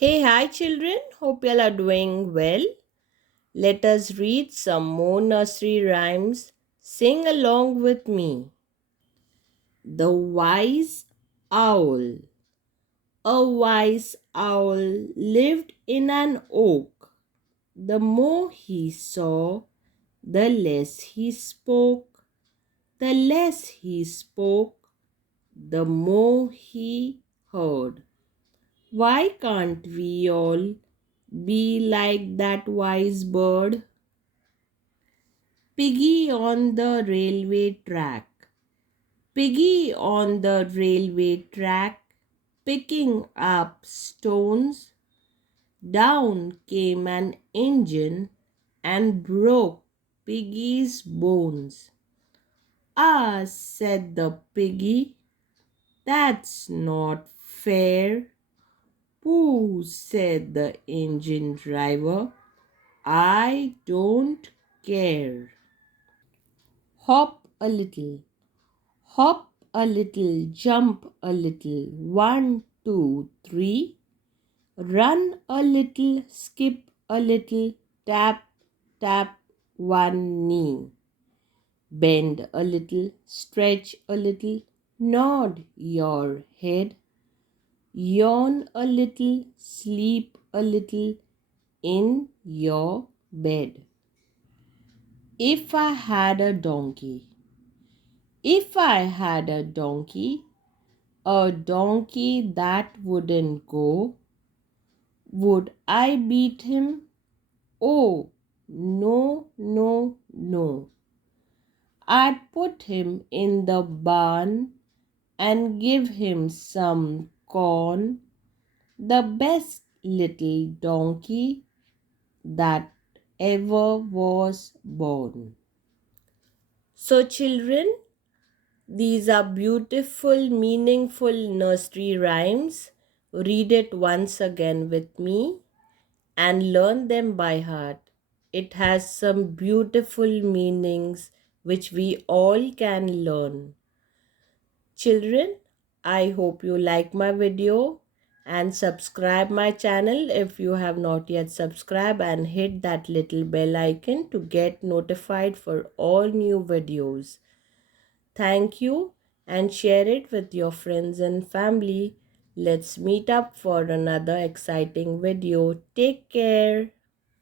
Hey, hi children. Hope you all are doing well. Let us read some more nursery rhymes. Sing along with me. The Wise Owl. A wise owl lived in an oak. The more he saw, the less he spoke. The less he spoke, the more he heard. Why can't we all be like that wise bird? Piggy on the railway track. Piggy on the railway track, picking up stones. Down came an engine and broke Piggy's bones. Ah, said the piggy, that's not fair. Pooh, said the engine driver, I don't care. Hop a little, jump a little, 1, 2, 3. Run a little, skip a little, tap, tap, one knee. Bend a little, stretch a little, nod your head. Yawn a little, sleep a little in your bed. If I had a donkey, if I had a donkey that wouldn't go, would I beat him? Oh, no, no, no. I'd put him in the barn and give him some corn, the best little donkey that ever was born. So, children, these are beautiful, meaningful nursery rhymes. Read it once again with me and learn them by heart. It has some beautiful meanings which we all can learn. Children, I hope you like my video and subscribe my channel if you have not yet subscribed, and hit that little bell icon to get notified for all new videos. Thank you and share it with your friends and family. Let's meet up for another exciting video. Take care.